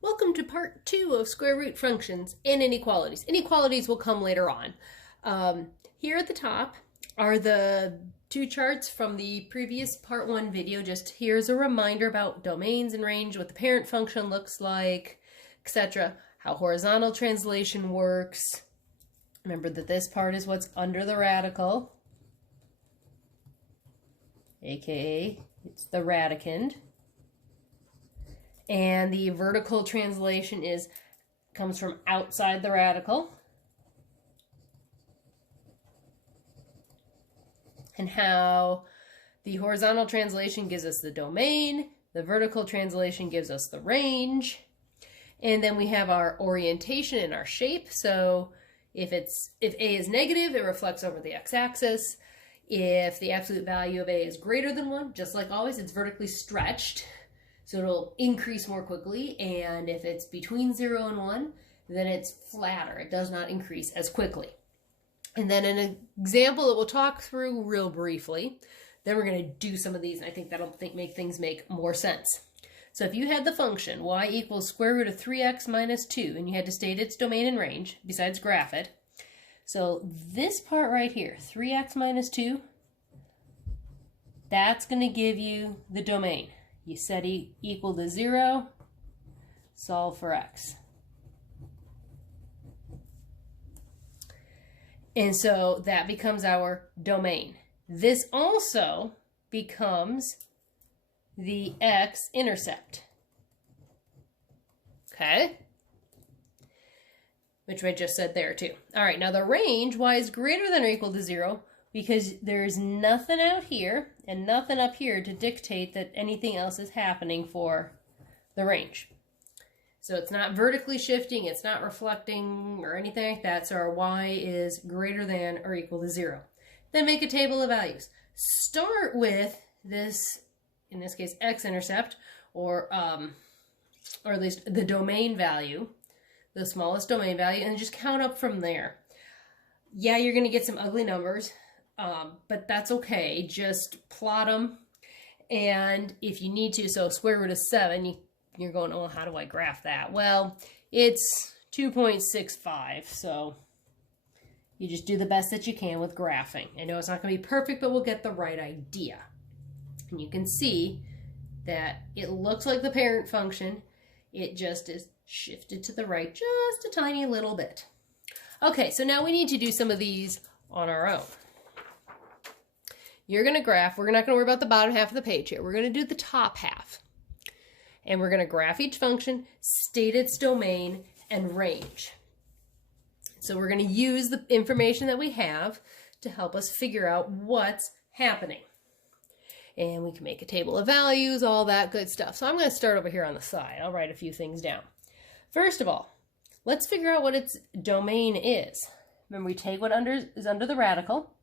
Welcome to part 2 of square root functions and inequalities. Inequalities will come later on. Here at the top are the two charts from the previous part 1 video. Just here's a reminder about domains and range, what the parent function looks like, etc., how horizontal translation works. Remember that this part is what's under the radical, aka it's the radicand. And the vertical translation comes from outside the radical. And how the horizontal translation gives us the domain, the vertical translation gives us the range. And then we have our orientation and our shape. So if A is negative, it reflects over the x-axis. If the absolute value of A is greater than 1, just like always, it's vertically stretched. So it'll increase more quickly, and if it's between 0 and 1, then it's flatter. It does not increase as quickly. And then an example that we'll talk through real briefly, then we're going to do some of these, and I think that'll make things make more sense. So if you had the function y equals square root of 3x minus 2, and you had to state its domain and range, besides graph it. So this part right here, 3x minus 2, that's going to give you the domain. You set e equal to 0, solve for x. And so that becomes our domain. This also becomes the x-intercept. Okay? Which I just said there too. All right, now the range, y is greater than or equal to 0, because there's nothing out here and nothing up here to dictate that anything else is happening for the range. So it's not vertically shifting, it's not reflecting or anything like that, so our y is greater than or equal to 0. Then make a table of values. Start with this, in this case, x-intercept, or at least the domain value, the smallest domain value, and just count up from there. Yeah, you're going to get some ugly numbers. But that's okay. Just plot them. And if you need to, so square root of 7, you're going, oh, how do I graph that? Well, it's 2.65. So you just do the best that you can with graphing. I know it's not going to be perfect, but we'll get the right idea. And you can see that it looks like the parent function. It just is shifted to the right just a tiny little bit. Okay, so now we need to do some of these on our own. You're going to graph. We're not going to worry about the bottom half of the page here. We're going to do the top half. And we're going to graph each function, state its domain, and range. So we're going to use the information that we have to help us figure out what's happening. And we can make a table of values, all that good stuff. So I'm going to start over here on the side. I'll write a few things down. First of all, let's figure out what its domain is. Remember, we take what is under the radical,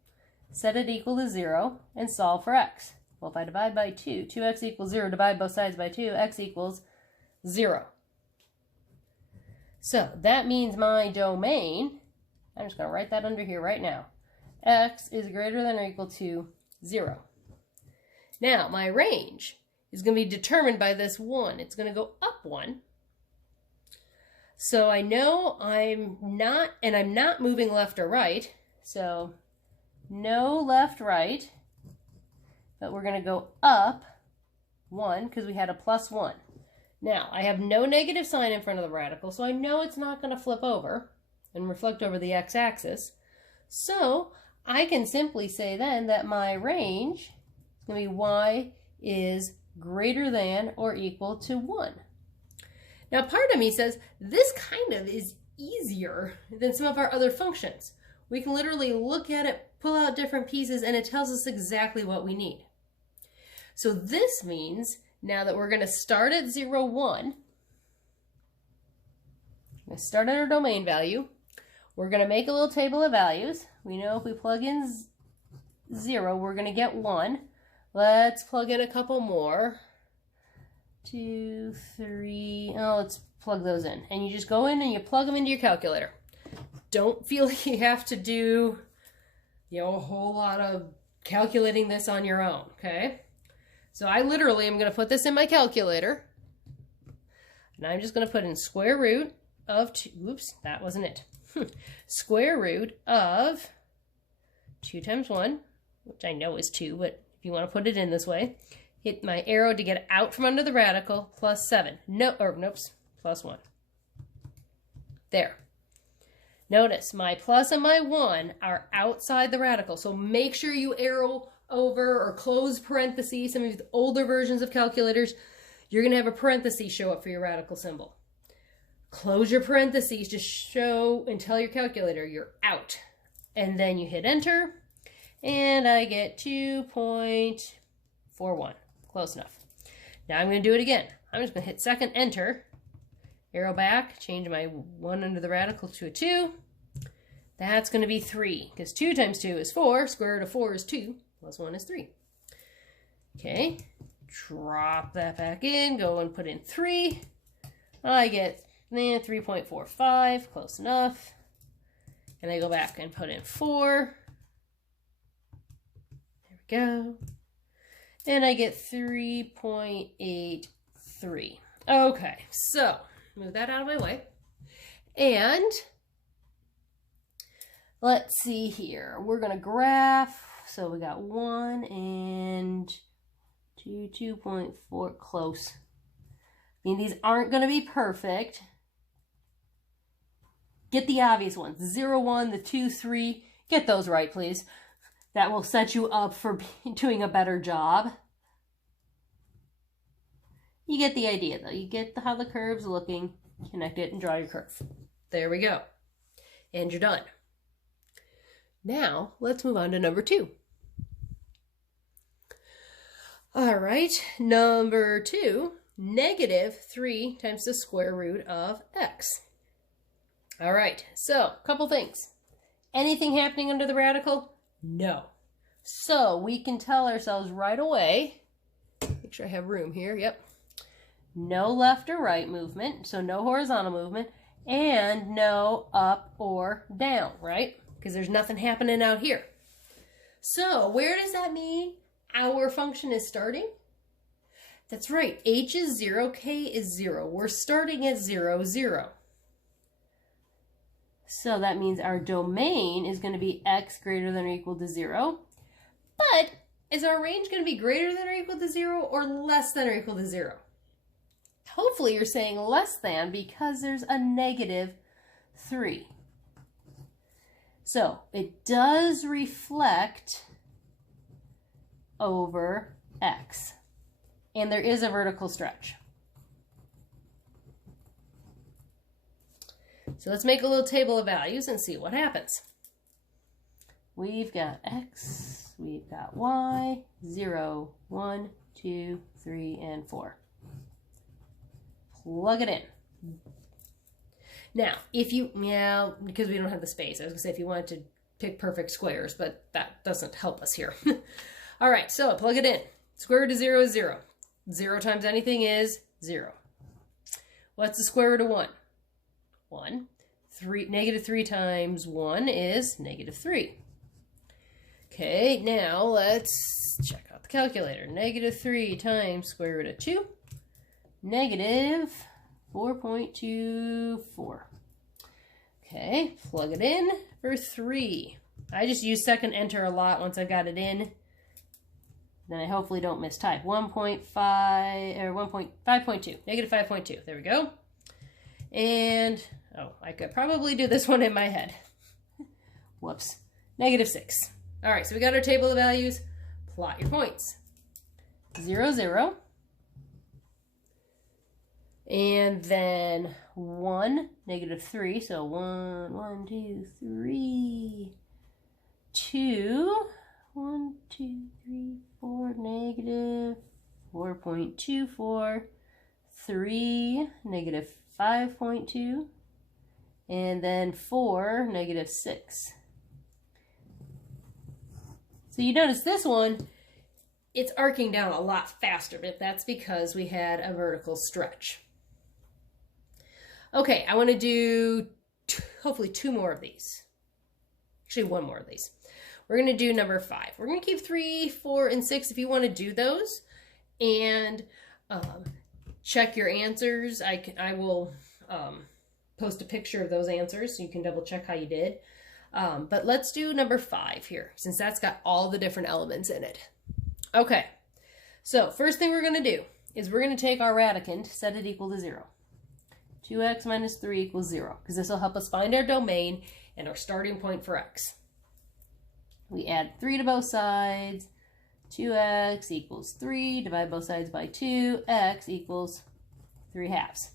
set it equal to 0, and solve for x. Well, if I divide by 2, 2x equals 0, divide both sides by 2, x equals 0. So that means my domain, I'm just going to write that under here right now, x is greater than or equal to 0. Now, my range is going to be determined by this 1. It's going to go up 1. So I know I'm not moving left or right, so no left, right, but we're going to go up 1 because we had a plus 1. Now, I have no negative sign in front of the radical, so I know it's not going to flip over and reflect over the x-axis. So I can simply say then that my range is going to be y is greater than or equal to 1. Now, part of me says this kind of is easier than some of our other functions. We can literally look at it, pull out different pieces, and it tells us exactly what we need. So this means now that we're going to start at 0, 1, we're going to start at our domain value. We're going to make a little table of values. We know if we plug in 0, we're going to get 1. Let's plug in a couple more. 2, 3, oh, let's plug those in. And you just go in and you plug them into your calculator. Don't feel like you have to do, a whole lot of calculating this on your own, okay? So I literally am going to put this in my calculator. And I'm just going to put in square root of 2, oops, that wasn't it. Square root of 2 times 1, which I know is 2, but if you want to put it in this way, hit my arrow to get out from under the radical, plus 7. No, or nope, plus 1. There. Notice my plus and my 1 are outside the radical, so make sure you arrow over or close parentheses. Some of the older versions of calculators, you're going to have a parenthesis show up for your radical symbol. Close your parentheses to show and tell your calculator you're out. And then you hit enter, and I get 2.41. Close enough. Now I'm going to do it again. I'm just going to hit second enter, arrow back, change my 1 under the radical to a 2. That's going to be 3, because 2 times 2 is 4, square root of 4 is 2, plus 1 is 3. Okay, drop that back in, go and put in 3. I get 3.45, close enough. And I go back and put in 4. There we go. And I get 3.83. Okay, so move that out of my way. And let's see here. We're going to graph. So we got 1 and 2, 2.4, close. I mean, these aren't going to be perfect. Get the obvious ones. 0, 1, the 2, 3. Get those right, please. That will set you up for doing a better job. You get the idea, though. You get how the curve's looking, connect it, and draw your curve. There we go. And you're done. Now, let's move on to number 2. All right, number 2, negative 3 times the square root of x. All right, so a couple things. Anything happening under the radical? No. So we can tell ourselves right away, make sure I have room here, yep. No left or right movement, so no horizontal movement, and no up or down, right? Because there's nothing happening out here. So where does that mean our function is starting? That's right, h is 0, k is 0. We're starting at 0, 0. So that means our domain is going to be x greater than or equal to 0. But is our range going to be greater than or equal to 0 or less than or equal to 0? Hopefully you're saying less than because there's a negative 3. So it does reflect over x. And there is a vertical stretch. So let's make a little table of values and see what happens. We've got x, we've got y, 0, 1, 2, 3, and 4. Plug it in. Now, if you, because we don't have the space, I was going to say if you wanted to pick perfect squares, but that doesn't help us here. All right, so plug it in. Square root of 0 is 0. 0 times anything is 0. What's the square root of 1? 1. Negative 3 times 1 is negative 3. Okay, now let's check out the calculator. Negative 3 times square root of 2. Negative 4.24. Okay, plug it in for 3. I just use second enter a lot once I've got it in. Then I hopefully don't mistype. 1.5 or 5.2. Negative 5.2. There we go. And, oh, I could probably do this one in my head. Whoops. Negative 6. All right, so we got our table of values. Plot your points. 0, 0. And then 1, negative 3. So 1, 1, 2, 3. 2, 1, 2, 3, 4, negative 4.24. 3, negative 5.2. And then 4, negative 6. So you notice this one, it's arcing down a lot faster, but that's because we had a vertical stretch. Okay, I want to do hopefully 2 more of these. Actually, 1 more of these. We're going to do number 5. We're going to keep 3, 4, and 6 if you want to do those. And check your answers. I will post a picture of those answers so you can double check how you did. But let's do number 5 here, since that's got all the different elements in it. Okay, so first thing we're going to do is we're going to take our radicand, set it equal to 0. 2x minus 3 equals 0, because this will help us find our domain and our starting point for x. We add 3 to both sides. 2x equals 3, divide both sides by 2, x equals 3/2.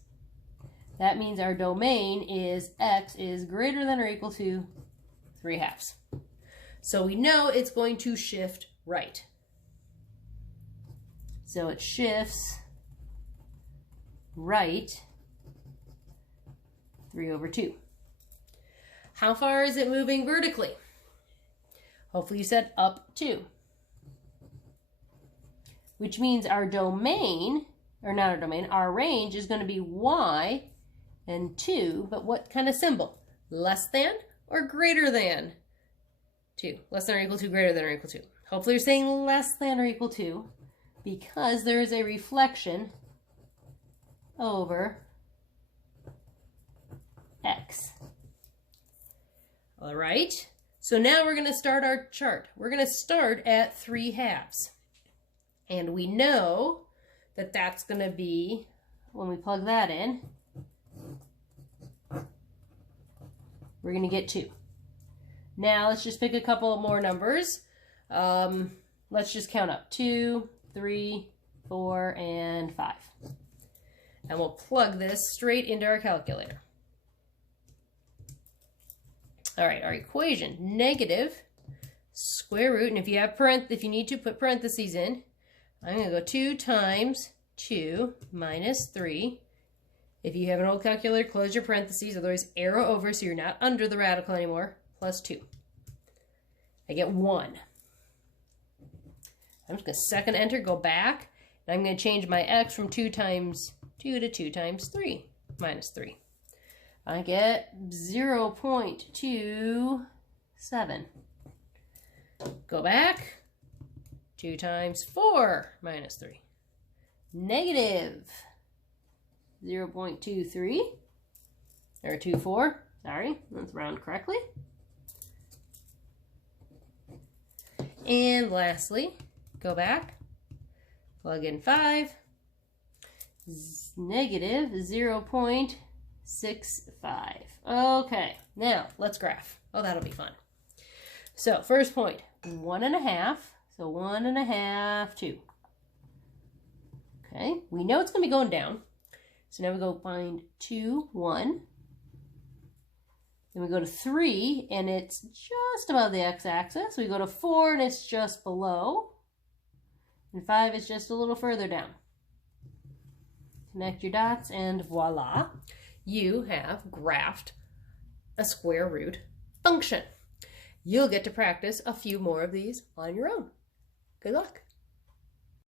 That means our domain is x is greater than or equal to 3/2. So we know it's going to shift right. So it shifts right 3/2. How far is it moving vertically? Hopefully you said up 2. Which means our domain, or not our domain, our range is going to be y and 2, but what kind of symbol? Less than or greater than 2? Less than or equal to, greater than or equal to. Hopefully you're saying less than or equal to, because there is a reflection over x. All right, so now we're going to start our chart. We're going to start at 3/2. And we know that that's going to be, when we plug that in, we're going to get 2. Now let's just pick a couple more numbers. Let's just count up. 2, 3, 4, and 5. And we'll plug this straight into our calculator. All right, our equation, negative square root, and if you have if you need to put parentheses in, I'm going to go 2 times 2 minus 3. If you have an old calculator, close your parentheses, otherwise arrow over so you're not under the radical anymore, plus 2. I get 1. I'm just going to second enter, go back, and I'm going to change my x from 2 times 2 to 2 times 3 minus 3. I get 0.27. Go back. 2 times 4 minus 3. Negative 0.23. Or 24. Sorry, let's round correctly. And lastly, go back. Plug in 5. Negative 0.65. Okay, now let's graph. Oh, that'll be fun. So first point, 1.5. So 1.5, 2. Okay, we know it's going to be going down. So now we go find 2, 1. Then we go to 3, and it's just above the x-axis. We go to 4, and it's just below. And 5 is just a little further down. Connect your dots, and voila, you have graphed a square root function. You'll get to practice a few more of these on your own. Good luck.